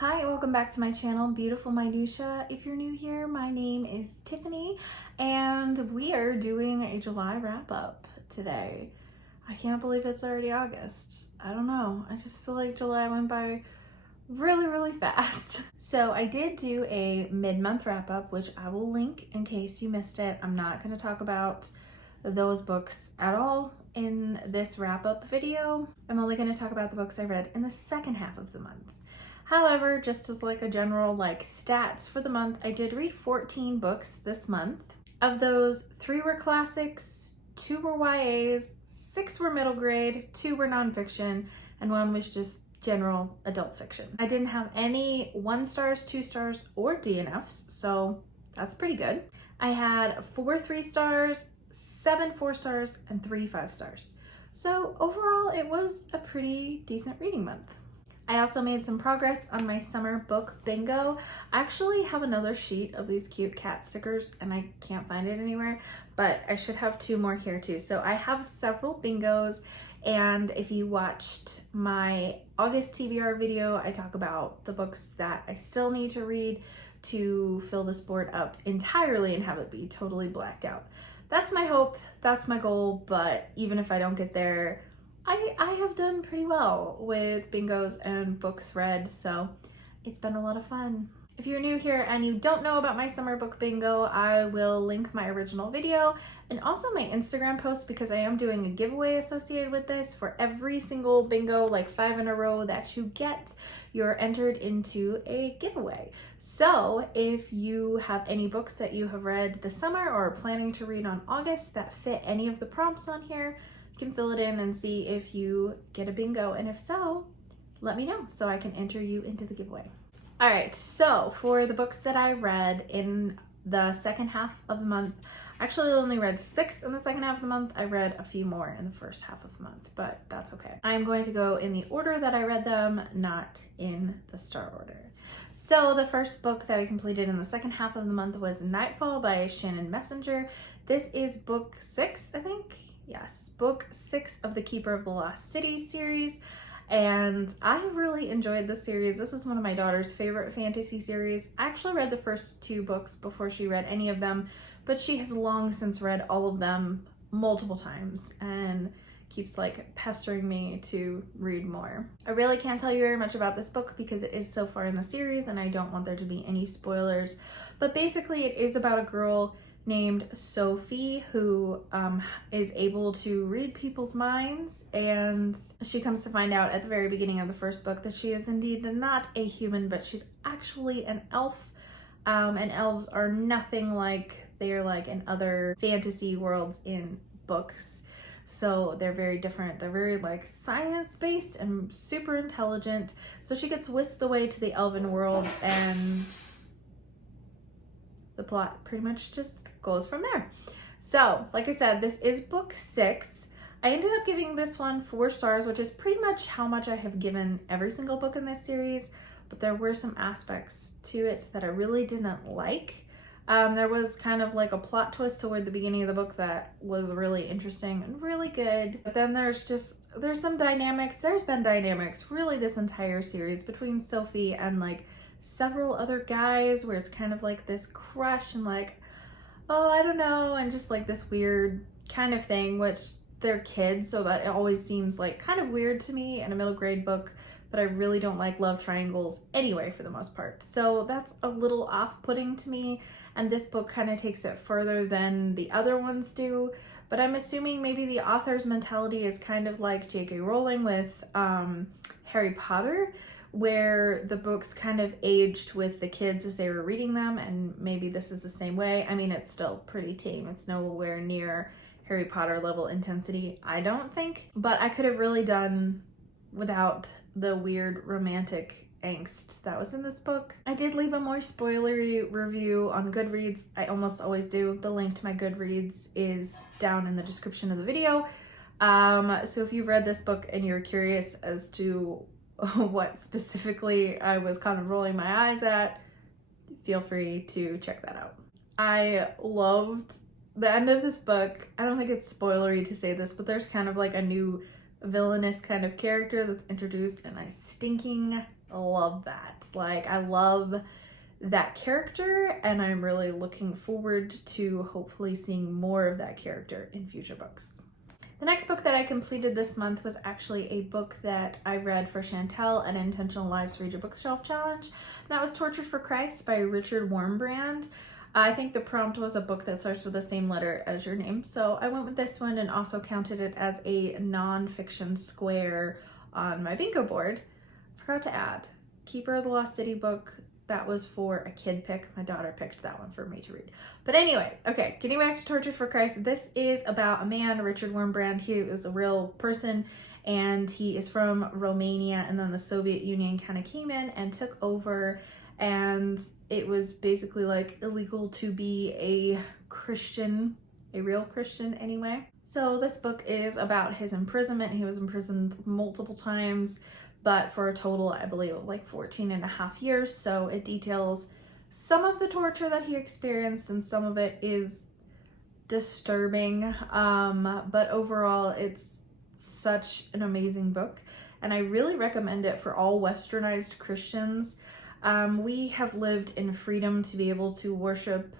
Hi, welcome back to my channel, Beautiful Minutia. If you're new here, my name is Tiffany, and we are doing a July wrap-up today. I can't believe it's already August. I don't know. I just feel like July went by really fast. So I did do a mid-month wrap-up, which I will link in case you missed it. I'm not going to talk about those books at all in this wrap-up video. I'm only going to talk about the books I read in the second half of the month. However, just as like a general stats for the month, I did read 14 books this month. Of those, 3 were classics, 2 were YAs, 6 were middle grade, 2 were nonfiction, and 1 was just general adult fiction. I didn't have any 1 stars, 2 stars, or DNFs, so that's pretty good. I had 4 3 stars, 7 4 stars, and 3 5 stars. So overall, it was a pretty decent reading month. I also made some progress on my summer book bingo. I actually have another sheet of these cute cat stickers and I can't find it anywhere, but I should have 2 more here too. So I have several bingos, and if you watched my August TBR video, I talk about the books that I still need to read to fill this board up entirely and have it be totally blacked out. That's my hope, that's my goal, but even if I don't get there, I have done pretty well with bingos and books read, so it's been a lot of fun. If you're new here and you don't know about my summer book bingo, I will link my original video and also my Instagram post, because I am doing a giveaway associated with this. For every single bingo, 5 in a row that you get, you're entered into a giveaway. So if you have any books that you have read this summer or are planning to read on August that fit any of the prompts on here, you can fill it in and see if you get a bingo, and if so, let me know so I can enter you into the giveaway. All right, so for the books that I read in the second half of the month, I actually only read 6 in the second half of the month. I read a few more in the first half of the month, but that's okay. I'm going to go in the order that I read them, not in the star order. So the first book that I completed in the second half of the month was Nightfall by Shannon Messenger. This is book 6, I think. Yes, book 6 of the Keeper of the Lost City series, and I have really enjoyed this series. This is one of my daughter's favorite fantasy series. I actually read the first 2 books before she read any of them, but she has long since read all of them multiple times and keeps pestering me to read more. I really can't tell you very much about this book because it is so far in the series and I don't want there to be any spoilers, but basically it is about a girl named Sophie who is able to read people's minds, and she comes to find out at the very beginning of the first book that she is indeed not a human, but she's actually an elf, and elves are nothing like they're in other fantasy worlds in books. So they're very different. They're very science-based and super intelligent. So she gets whisked away to the elven world, and the plot pretty much just goes from there. So, like I said, this is book 6. I ended up giving this one 4 stars, which is pretty much how much I have given every single book in this series, but there were some aspects to it that I really didn't like. There was kind of a plot twist toward the beginning of the book that was really interesting and really good. But then there's some dynamics. There's been dynamics really this entire series between Sophie and several other guys where it's kind of this crush and oh, I don't know, and just this weird kind of thing, which they're kids, so that it always seems kind of weird to me in a middle grade book, but I really don't like love triangles anyway for the most part. So that's a little off-putting to me, and this book kind of takes it further than the other ones do, but I'm assuming maybe the author's mentality is kind of like J.K. Rowling with Harry Potter, where the books kind of aged with the kids as they were reading them, and maybe this is the same way. I mean, it's still pretty tame. It's nowhere near Harry Potter level intensity, I don't think, but I could have really done without the weird romantic angst that was in this book. I did leave a more spoilery review on Goodreads. I almost always do. The link to my Goodreads is down in the description of the video. So if you've read this book and you're curious as to what specifically I was kind of rolling my eyes at, feel free to check that out. I loved the end of this book. I don't think it's spoilery to say this, but there's kind of a new villainous kind of character that's introduced, and I stinking love that. Like, I love that character, and I'm really looking forward to hopefully seeing more of that character in future books. The next book that I completed this month was actually a book that I read for Chantel at Intentional Lives Read Your Bookshelf Challenge. That was Tortured for Christ by Richard Wormbrand. I think the prompt was a book that starts with the same letter as your name, so I went with this one and also counted it as a nonfiction square on my bingo board. Forgot to add, Keeper of the Lost City book. That was for a kid pick. My daughter picked that one for me to read. But anyways, okay, getting back to Tortured for Christ. This is about a man, Richard Wormbrand. He is a real person, and he is from Romania, and then the Soviet Union kind of came in and took over, and it was basically like illegal to be a Christian, a real Christian anyway. So this book is about his imprisonment. He was imprisoned multiple times, but for a total, I believe, of like 14 and a half years. So it details some of the torture that he experienced, and some of it is disturbing. But overall, it's such an amazing book, and I really recommend it for all westernized Christians. We have lived in freedom to be able to worship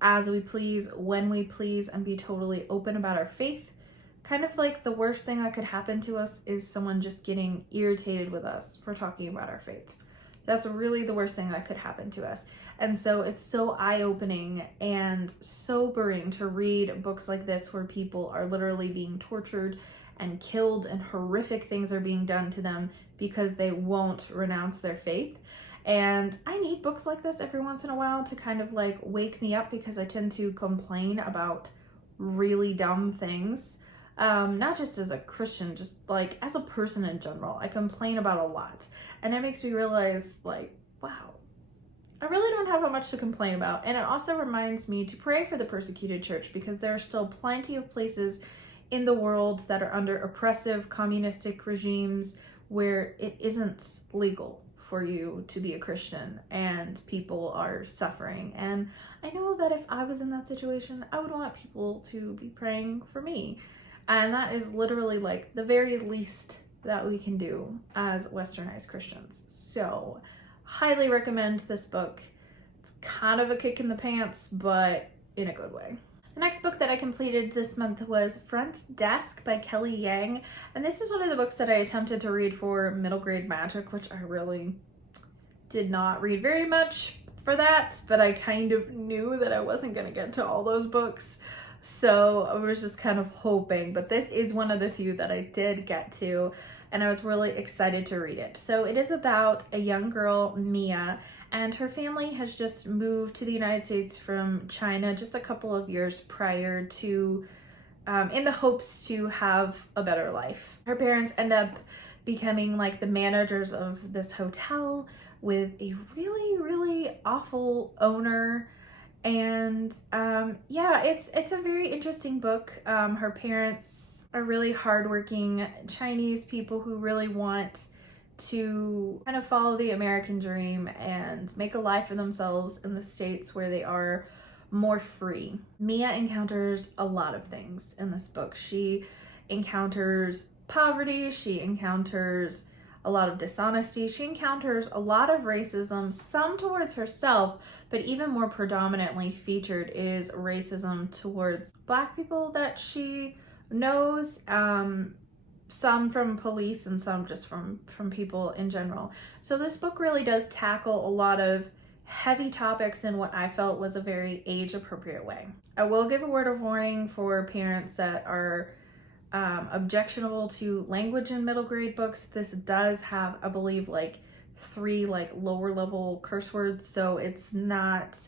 as we please, when we please, and be totally open about our faith. Kind of like the worst thing that could happen to us is someone just getting irritated with us for talking about our faith. That's really the worst thing that could happen to us. And so it's so eye-opening and sobering to read books like this where people are literally being tortured and killed, and horrific things are being done to them because they won't renounce their faith. And I need books like this every once in a while to kind of like wake me up, because I tend to complain about really dumb things. Not just as a Christian, just like as a person in general. I complain about a lot, and it makes me realize, like, wow, I really don't have much to complain about. And it also reminds me to pray for the persecuted church, because there are still plenty of places in the world that are under oppressive communistic regimes where it isn't legal for you to be a Christian, and people are suffering. And I know that if I was in that situation, I would want people to be praying for me. And that is literally like the very least that we can do as westernized Christians. So highly recommend this book. It's kind of a kick in the pants, but in a good way. The next book that I completed this month was Front Desk by Kelly Yang. And this is one of the books that I attempted to read for middle grade magic, which I really did not read very much for that, but I kind of knew that I wasn't going to get to all those books. So I was just kind of hoping, but this is one of the few that I did get to, and I was really excited to read it. So it is about a young girl, Mia, and her family has just moved to the United States from China just a couple of years prior to, in the hopes to have a better life. Her parents end up becoming like the managers of this hotel with a really, really awful owner. And yeah, it's a very interesting book. Her parents are really hardworking Chinese people who really want to kind of follow the American dream and make a life for themselves in the States where they are more free. Mia encounters a lot of things in this book. She encounters poverty, she encounters a lot of dishonesty, she encounters a lot of racism, some towards herself, but even more predominantly featured is racism towards Black people that she knows, some from police and some just from people in general. So this book really does tackle a lot of heavy topics in what I felt was a very age-appropriate way. I will give a word of warning for parents that are objectionable to language in middle grade books. This does have, I believe, like 3 like lower level curse words, so it's not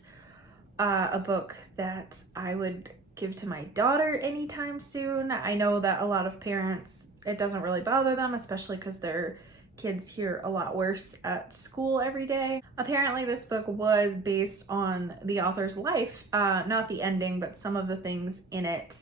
a book that I would give to my daughter anytime soon. I know that a lot of parents, it doesn't really bother them, especially because their kids hear a lot worse at school every day. Apparently this book was based on the author's life, not the ending, but some of the things in it.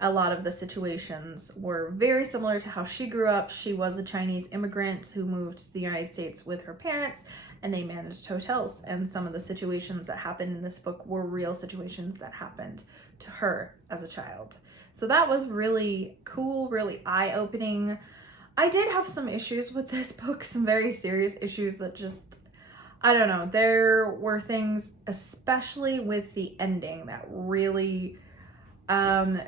A lot of the situations were very similar to how she grew up. She was a Chinese immigrant who moved to the United States with her parents, and they managed hotels. And some of the situations that happened in this book were real situations that happened to her as a child. So that was really cool, really eye-opening. I did have some issues with this book, some very serious issues that just, I don't know. There were things, especially with the ending, that really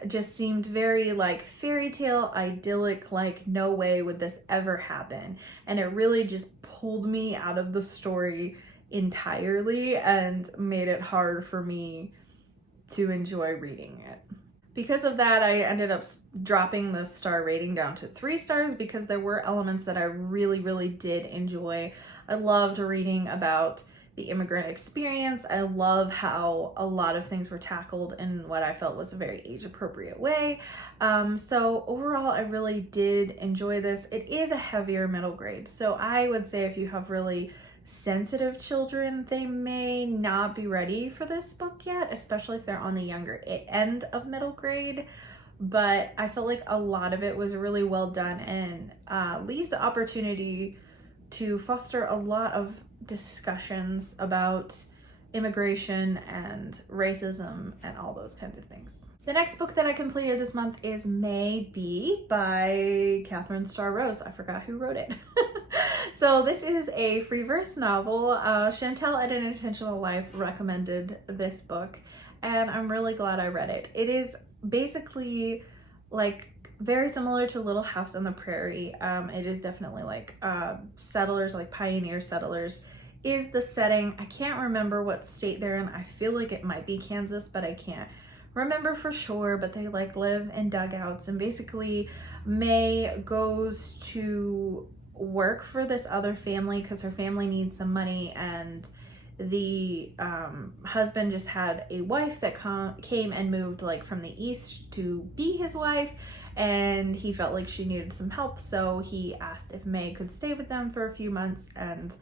just seemed very like fairy tale idyllic, like no way would this ever happen. And it really just pulled me out of the story entirely and made it hard for me to enjoy reading it. Because of that, I ended up dropping the star rating down to 3 stars because there were elements that I really, really did enjoy. I loved reading about the immigrant experience. I love how a lot of things were tackled in what I felt was a very age-appropriate way. So overall, I really did enjoy this. It is a heavier middle grade. So I would say if you have really sensitive children, they may not be ready for this book yet, especially if they're on the younger end of middle grade. But I felt like a lot of it was really well done and leaves the opportunity to foster a lot of discussions about immigration and racism and all those kinds of things. The next book that I completed this month is May Be by Catherine Starr Rose. I forgot who wrote it. So this is a free verse novel. Chantel at An Intentional Life recommended this book, and I'm really glad I read it. It is basically like very similar to Little House on the Prairie. It is definitely like settlers, like pioneer settlers is the setting. I can't remember what state they're in. I feel like it might be Kansas, but I can't remember for sure. But they like live in dugouts, and basically May goes to work for this other family because her family needs some money, and the husband just had a wife that came and moved like from the east to be his wife, and he felt like she needed some help, so he asked if May could stay with them for a few months and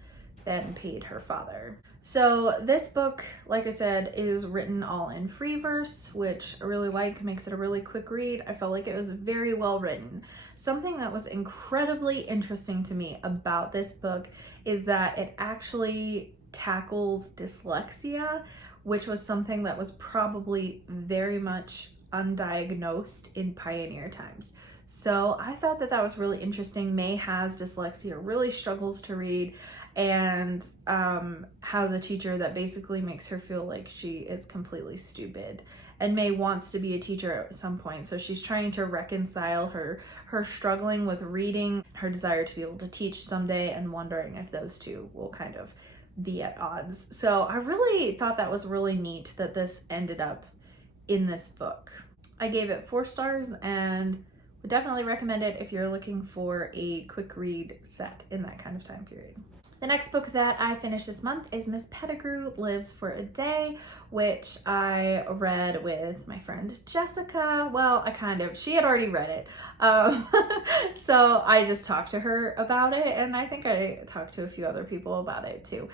then paid her father. So this book, like I said, is written all in free verse, which I really like, makes it a really quick read. I felt like it was very well written. Something that was incredibly interesting to me about this book is that it actually tackles dyslexia, which was something that was probably very much undiagnosed in pioneer times. So I thought that that was really interesting. May has dyslexia, really struggles to read, and has a teacher that basically makes her feel like she is completely stupid. And May wants to be a teacher at some point, so she's trying to reconcile her struggling with reading, her desire to be able to teach someday, and wondering if those two will kind of be at odds. So I really thought that was really neat that this ended up in this book. I gave it 4 stars and would definitely recommend it if you're looking for a quick read set in that kind of time period. The next book that I finished this month is Miss Pettigrew Lives for a Day, which I read with my friend Jessica. Well, she had already read it. So I just talked to her about it, and I think I talked to a few other people about it too.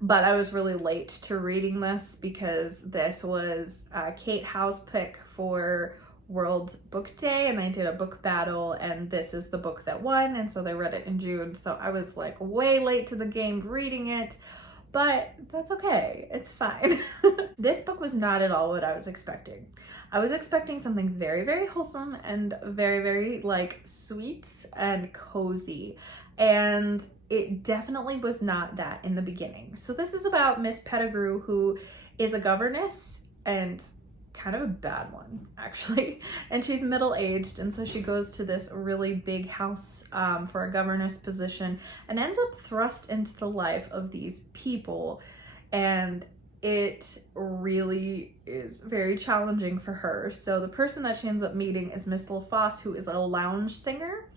But I was really late to reading this because this was Kate Howe's pick for World Book Day, and they did a book battle, and this is the book that won, and so they read it in June. So I was like way late to the game reading it, but that's okay, it's fine. This book was not at all what I was expecting. I was expecting something very, very wholesome and very, very like sweet and cozy, and it definitely was not that in the beginning. So this is about Miss Pettigrew, who is a governess, and kind of a bad one actually, and she's middle-aged, and so she goes to this really big house for a governess position and ends up thrust into the life of these people, and it really is very challenging for her. So the person that she ends up meeting is Miss LaFosse, who is a lounge singer,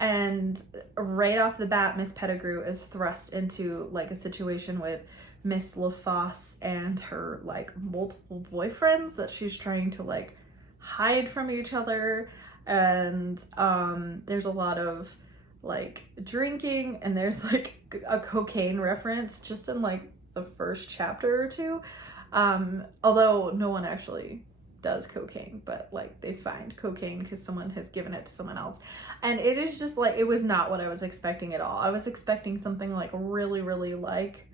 and right off the bat Miss Pettigrew is thrust into like a situation with Miss LaFosse and her like multiple boyfriends that she's trying to like hide from each other, and there's a lot of like drinking, and there's like a cocaine reference just in like the first chapter or two, although no one actually does cocaine, but like they find cocaine because someone has given it to someone else, and it is just like, it was not what I was expecting at all. I was expecting something like really, really like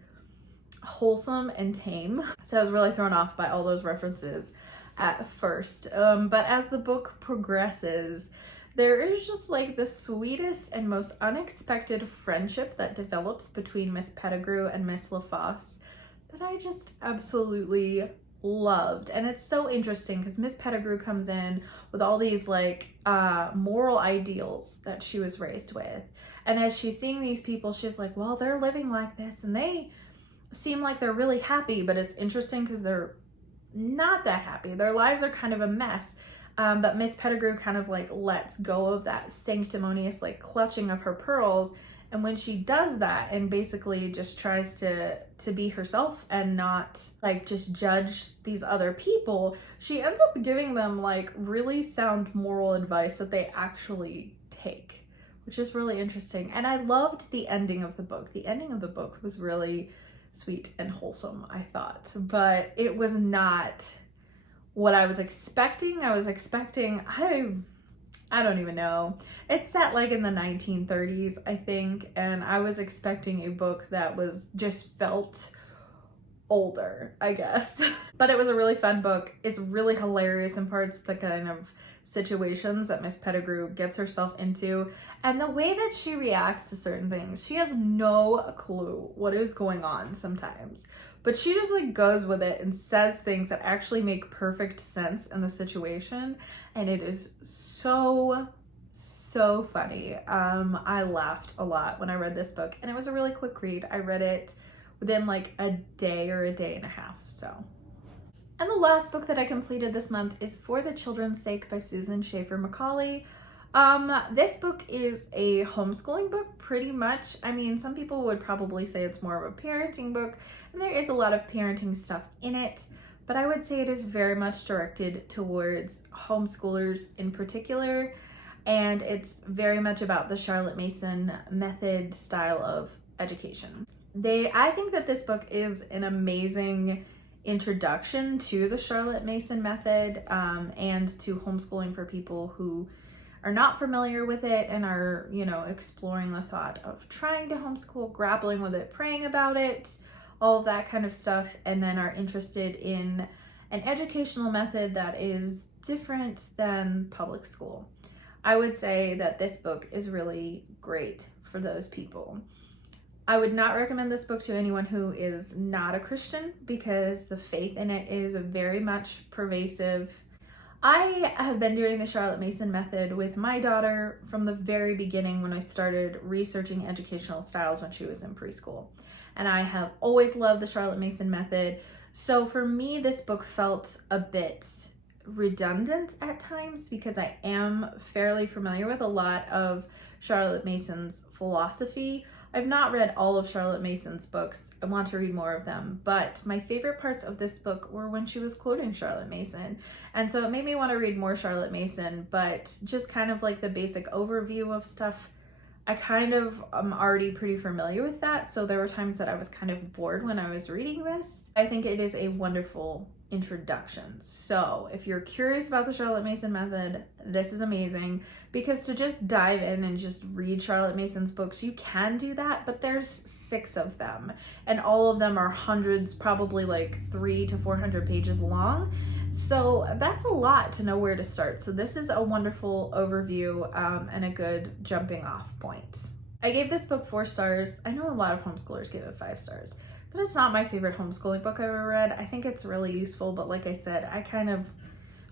wholesome and tame, so I was really thrown off by all those references at first, but as the book progresses, There is just like the sweetest and most unexpected friendship that develops between Miss Pettigrew and Miss LaFosse that I just absolutely loved. And it's so interesting because Miss Pettigrew comes in with all these like moral ideals that she was raised with. And as she's seeing these people, she's like, well, they're living like this and they seem like they're really happy, but it's interesting because they're not that happy. Their lives are kind of a mess. But Miss Pettigrew kind of like lets go of that sanctimonious like clutching of her pearls. And when she does that and basically just tries to be herself and not like just judge these other people, she ends up giving them like really sound moral advice that they actually take, which is really interesting. And I loved the ending of the book. The ending of the book was really sweet and wholesome, I thought, but it was not what I was expecting. I was expecting, I don't even know. It's set like in the 1930s, I think, and I was expecting a book that was just felt older, I guess. But it was a really fun book. It's really hilarious in parts, the kind of situations that Miss Pettigrew gets herself into, and the way that she reacts to certain things. She has no clue what is going on sometimes, but she just like goes with it and says things that actually make perfect sense in the situation, and it is so funny. I laughed a lot when I read this book, and it was a really quick read. I read it within like a day or a day and a half, so. And the last book that I completed this month is For the Children's Sake by Susan Schaefer Macaulay. This book is a homeschooling book, pretty much. I mean, some people would probably say it's more of a parenting book, and there is a lot of parenting stuff in it, but I would say it is very much directed towards homeschoolers in particular, and it's very much about the Charlotte Mason method style of education. I think that this book is an amazing introduction to the Charlotte Mason method and to homeschooling for people who are not familiar with it and are, you know, exploring the thought of trying to homeschool, grappling with it, praying about it, all of that kind of stuff, and then are interested in an educational method that is different than public school. I would say that this book is really great for those people. I would not recommend this book to anyone who is not a Christian because the faith in it is very much pervasive. I have been doing the Charlotte Mason method with my daughter from the very beginning when I started researching educational styles when she was in preschool. And I have always loved the Charlotte Mason method. So for me, this book felt a bit redundant at times because I am fairly familiar with a lot of Charlotte Mason's philosophy. I've not read all of Charlotte Mason's books. I want to read more of them, but my favorite parts of this book were when she was quoting Charlotte Mason. And so it made me want to read more Charlotte Mason, but just kind of like the basic overview of stuff, I kind of am already pretty familiar with that. So there were times that I was kind of bored when I was reading this. I think it is a wonderful introduction. So if you're curious about the Charlotte Mason method, this is amazing, because to just dive in and just read Charlotte Mason's books, you can do that, but there's 6 of them and all of them are hundreds, probably like 300 to 400 pages long. So that's a lot to know where to start. So this is a wonderful overview and a good jumping off point. I gave this book 4 stars. I know a lot of homeschoolers give it 5 stars. But it's not my favorite homeschooling book I've ever read. I think it's really useful, but like I said, I kind of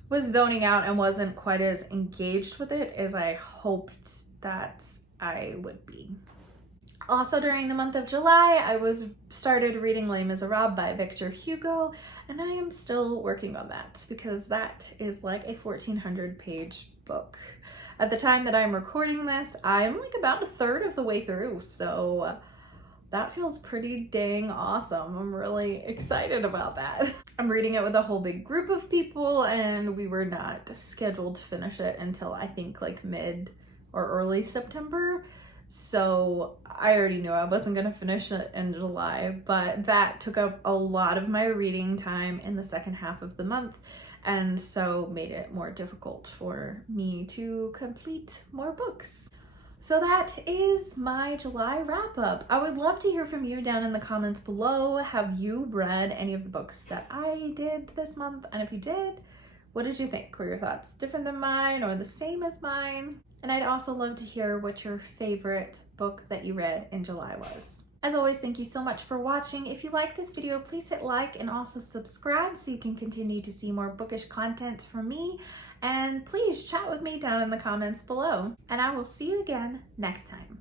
was zoning out and wasn't quite as engaged with it as I hoped that I would be. Also, during the month of July, I started reading Les Miserables by Victor Hugo, and I am still working on that because that is like a 1,400 page book. At the time that I'm recording this, I'm like about a third of the way through, so that feels pretty dang awesome. I'm really excited about that. I'm reading it with a whole big group of people, and we were not scheduled to finish it until I think like mid or early September. So I already knew I wasn't gonna finish it in July, but that took up a lot of my reading time in the second half of the month, and so made it more difficult for me to complete more books. So that is my July wrap up. I would love to hear from you down in the comments below. Have you read any of the books that I did this month? And if you did, what did you think? Were your thoughts different than mine or the same as mine? And I'd also love to hear what your favorite book that you read in July was. As always, thank you so much for watching. If you like this video, please hit like and also subscribe so you can continue to see more bookish content from me. And please chat with me down in the comments below. And I will see you again next time.